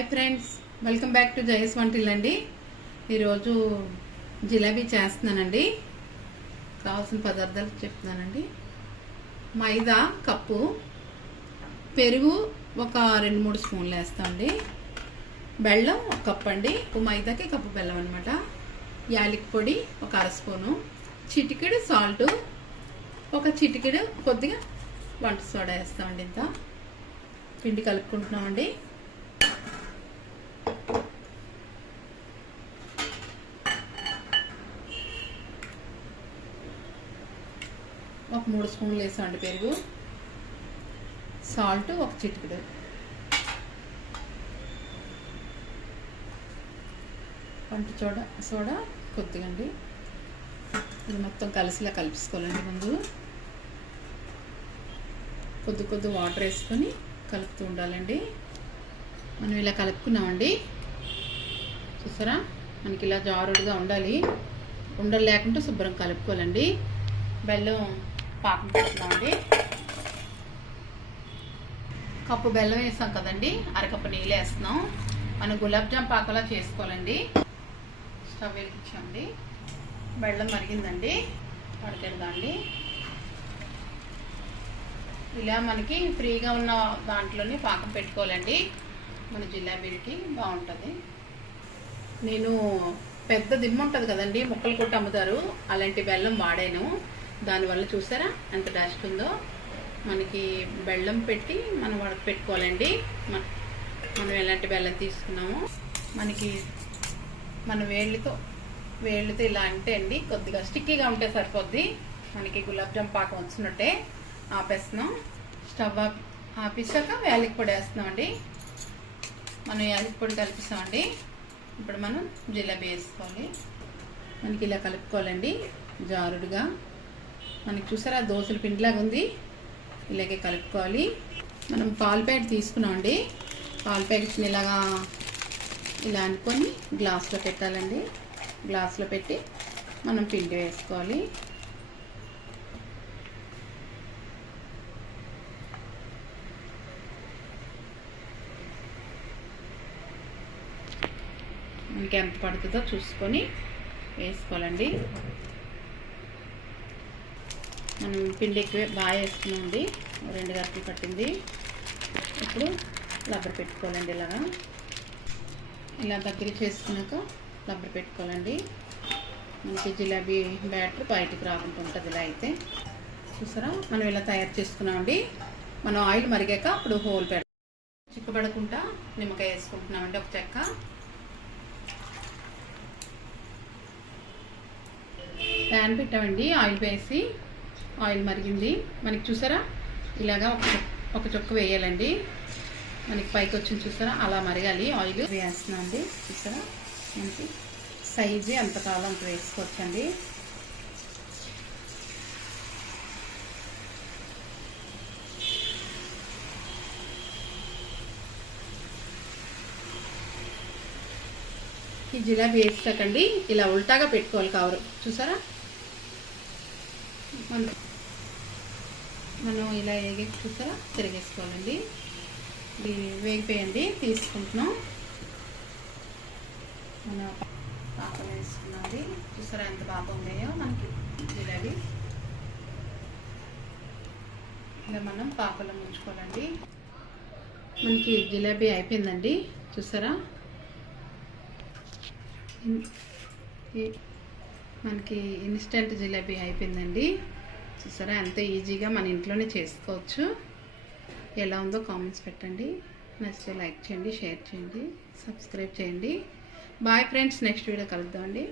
Hi friends, welcome back to Jaya సvantaillu అండి. ఈరోజు జిలేబీ చేస్తున్నానండి. కావాల్సిన పదార్థాలు చెప్తున్నానండి. మైదా కప్పు, పెరుగు ఒక 2-3 స్పూన్లు వేస్తామండి. బెల్లం ఒక కప్పు అండి, మైదాకి కప్పు బెల్లం అనమాట. యాలకి పొడి ఒక 1/2 స్పూను, చిటికెడు సాల్ట్, ఒక చిటికెడు కొద్దిగా వంట సోడా వేస్తామండి. ఇంత పిండి కలుపుకుంటున్నామండి. ఒక 3 స్పూన్లు వేసామండి పెరుగు, సాల్ట్ ఒక చిటికెడు, వంట సోడా కొద్దిగా అండి. ఇది మొత్తం కలిసిలా కలిపేసుకోవాలండి. ముందు కొద్ది వాటర్ వేసుకొని కలుపుతూ ఉండాలండి. మనం ఇలా కలుపుకున్నామండి. చూసారా, మనకి ఇలా జారుడుగా ఉండాలి. ఉండలు లేకుండా శుభ్రం కలుపుకోవాలండి. బెల్లం పాకం పెడుతున్నామండి. కప్పు బెల్లం వేసాం కదండి, 1/2 కప్పు నీళ్ళు వేస్తున్నాం. మనం గులాబ్ జామ్ పాకలా చేసుకోవాలండి. స్టవ్ వెలిగించండి. బెల్లం మరిగిందండి, పడకెడదాండి. ఇలా మనకి ఫ్రీగా ఉన్న దాంట్లోనే పాకం పెట్టుకోవాలండి. మన జిలేబీకి బాగుంటుంది. నేను పెద్ద దిమ్మ ఉంటుంది కదండి, ముక్కలు కొట్టి అమ్ముతారు, అలాంటి బెల్లం వాడాను. దానివల్ల చూసారా ఎంత డస్ట్ ఉందో. మనకి బెల్లం పెట్టి మనం వడక పెట్టుకోవాలండి. మనం ఎలాంటి బెల్లం తీసుకున్నామో మనకి మన వేళ్ళతో ఇలా అంటే అండి, కొద్దిగా స్టిక్కీగా ఉంటే సరిపోద్ది. మనకి గులాబ్ జామ్ పాకం వచ్చినట్టే. ఆపేస్తున్నాం. స్టవ్ ఆపేసాక యాలకి పొడి వేస్తున్నామండి. మనం యాలకి పొడి కలిపిస్తామండి. ఇప్పుడు మనం జిలేబీ వేసుకోవాలి. మనకి ఇలా కలుపుకోవాలండి జారుడుగా. మనకి చూసారా దోశల పిండిలాగా ఉంది, ఇలాగే కలుపుకోవాలి. మనం పాల ప్యాకెట్ తీసుకున్నామండి. పాల ప్యాకెట్స్ని ఇలాగా ఇలా అనుకొని గ్లాస్లో పెట్టాలండి. గ్లాస్లో పెట్టి మనం పిండి వేసుకోవాలి. మనకి ఎంత పడుతుందో చూసుకొని వేసుకోవాలండి. మనం పిండి ఎక్కువ బాగా వేసుకున్నామండి, 2 గంటలు పట్టింది. ఇప్పుడు రబ్బర్ పెట్టుకోవాలండి. ఇలా దగ్గర చేసుకున్నాక రబ్బర్ పెట్టుకోవాలండి. మనకి జిలేబీ బ్యాటర్ బయటకు రాకుండా ఉంటుంది. ఇలా అయితే చూసారా, మనం ఇలా తయారు చేసుకున్నామండి. మనం ఆయిల్ మరిగాక అప్పుడు హోల్ పెడతాం. చిక్కబడకుండా నిమ్మకాయ వేసుకుంటున్నామండి, ఒక చెక్క. ప్యాన్ పెట్టామండి, ఆయిల్ వేసి ఆయిల్ మరిగింది. మనకి చూసారా ఇలాగా ఒక చుక్క వేయాలండి. మనకి పైకి వచ్చింది చూసారా, అలా మరగాలి. ఆయిల్ వేస్తున్నాం అండి. చూసారా, మనకి సైజు ఎంత కావాలో అంత వేసుకోవచ్చండి. ఈ జిలేబీ వేసాకండి ఇలా ఉల్టాగా పెట్టుకోవాలి కవరు. చూసారా, మనం ఇలా చూసారా తిరిగేసుకోవాలండి. ఇది వేగిపోయండి, తీసుకుంటున్నాం. మన పాకం వేసుకున్నది చూసారా ఎంత పాకం ఉన్నాయో మనకి జిలేబీ. ఇలా మనం పాకంలో ముంచుకోవాలండి. మనకి జిలేబీ అయిపోయిందండి. చూసారా, మనకి ఇన్స్టెంట్ జిలేబీ అయిపోయిందండి. చూసారా ఎంత ఈజీగా మన ఇంట్లోనే చేసుకోవచ్చు. ఎలా ఉందో కామెంట్స్ పెట్టండి. నచ్చితే లైక్ చేయండి, షేర్ చేయండి, సబ్స్క్రైబ్ చేయండి. బాయ్ ఫ్రెండ్స్, నెక్స్ట్ వీడియో కలుద్దామండి.